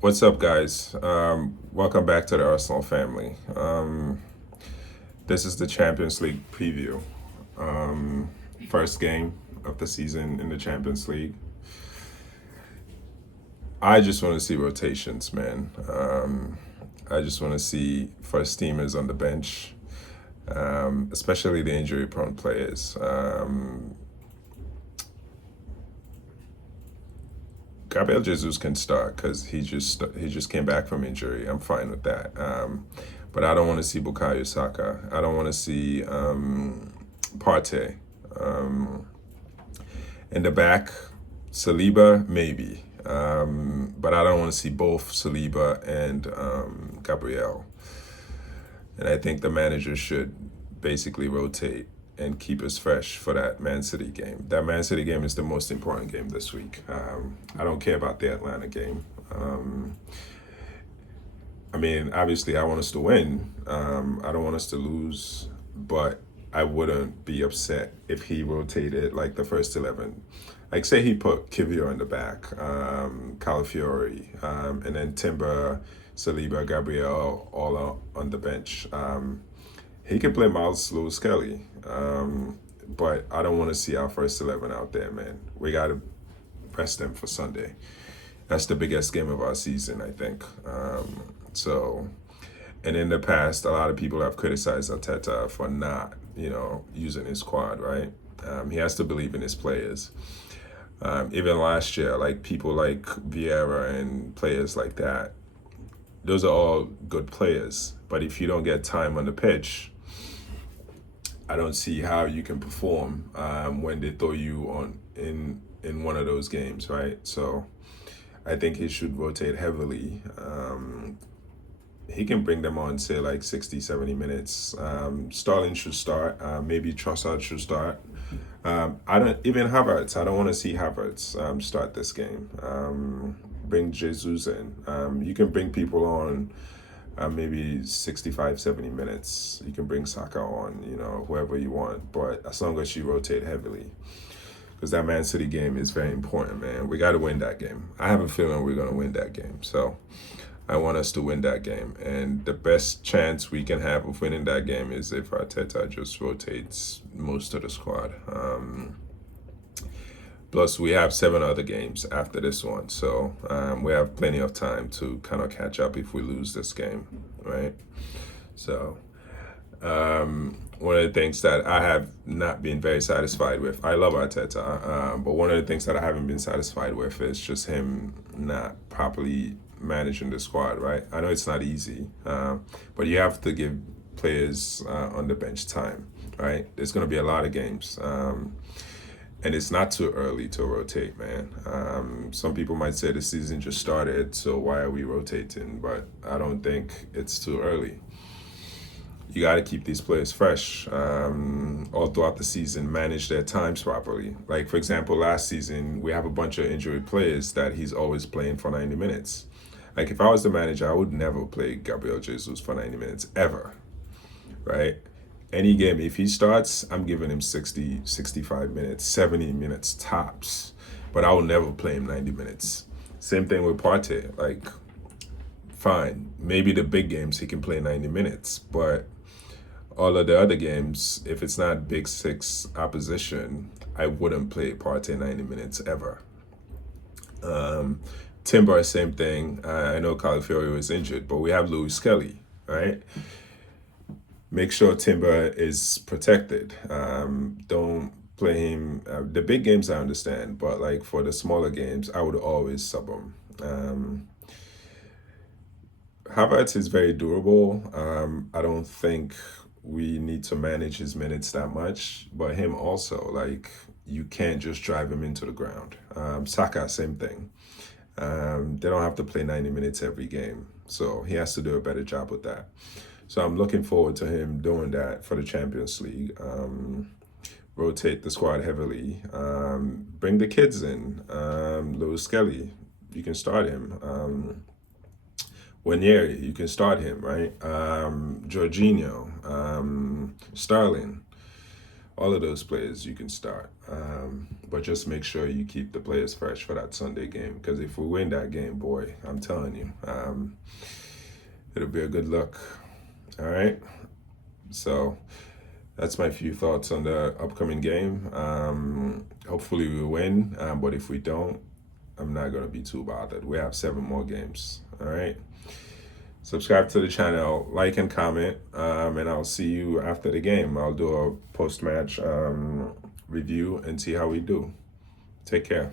What's up, guys? Welcome back to the Arsenal family. This is the Champions League preview. First game of the season in the Champions League. I just want to see rotations, man. I just want to see first teamers on the bench, especially the injury-prone players. Gabriel Jesus can start because he just came back from injury. I'm fine with that. But I don't want to see Bukayo Saka. I don't want to see Partey. Um, in the back, Saliba maybe, but I don't want to see both Saliba and Gabriel. And I think the manager should basically rotate and keep us fresh for that Man City game. That Man City game is the most important game this week. I don't care about the Atlanta game. I mean, obviously, I want us to win. I don't want us to lose, but I wouldn't be upset if he rotated like the first 11. Like, say he put Kivio in the back, Calafiori, and then Timber, Saliba, Gabriel all on the bench. He can play Miles Lewis Kelly, but I don't want to see our first 11 out there, man. We got to rest them for Sunday. That's the biggest game of our season, I think. So, and in the past, a lot of people have criticized Arteta for not, using his squad, right? He has to believe in his players. Even last year, like people like Vieira and players like that, those are all good players. But if you don't get time on the pitch, I don't see how you can perform when they throw you on in one of those games, right? So I think he should rotate heavily. He can bring them on, say, like 60, 70 minutes. Sterling should start. Maybe Trossard should start. I don't even Havertz. I don't want to see Havertz start this game. Bring Jesus in. You can bring people on maybe 65, 70 minutes. You can bring Saka on, whoever you want. But as long as you rotate heavily. Because that Man City game is very important, man. We got to win that game. I have a feeling we're going to win that game. So I want us to win that game. And the best chance we can have of winning that game is if Arteta just rotates most of the squad. Plus, we have 7 other games after this one. So we have plenty of time to kind of catch up if we lose this game, right? So one of the things that I have not been very satisfied with, I love Arteta, but one of the things that I haven't been satisfied with is just him not properly managing the squad, right? I know it's not easy, but you have to give players on the bench time, right? There's going to be a lot of games. And it's not too early to rotate, man. Some people might say the season just started, so why are we rotating? But I don't think it's too early. You got to keep these players fresh all throughout the season, manage their times properly. Like, for example, last season, we have a bunch of injured players that he's always playing for 90 minutes. Like, if I was the manager, I would never play Gabriel Jesus for 90 minutes, ever, right? Any game, if he starts, I'm giving him 60, 65 minutes, 70 minutes tops. But I will never play him 90 minutes. Same thing with Partey. Like, fine, maybe the big games he can play 90 minutes, but all of the other games, if it's not big six opposition, I wouldn't play Partey 90 minutes ever. Timber, same thing. I know Calafiori was injured, but we have Louis Kelly, right? Make sure Timber is protected. Don't play him. The big games I understand, but like for the smaller games, I would always sub him. Havertz is very durable. I don't think we need to manage his minutes that much, but him also, like, you can't just drive him into the ground. Saka, same thing. They don't have to play 90 minutes every game, so he has to do a better job with that. So I'm looking forward to him doing that for the Champions League. Rotate the squad heavily. Bring the kids in. Lewis Kelly, you can start him. Winieri, you can start him, right? Jorginho, Sterling. all of those players you can start. But just make sure you keep the players fresh for that Sunday game, because if we win that game, boy, I'm telling you, it'll be a good look. All right. So that's my few thoughts on the upcoming game. Hopefully we win, but if we don't, I'm not going to be too bothered. We have 7 more games. All right. Subscribe to the channel, like and comment, and I'll see you after the game. I'll do a post-match review and see how we do. Take care.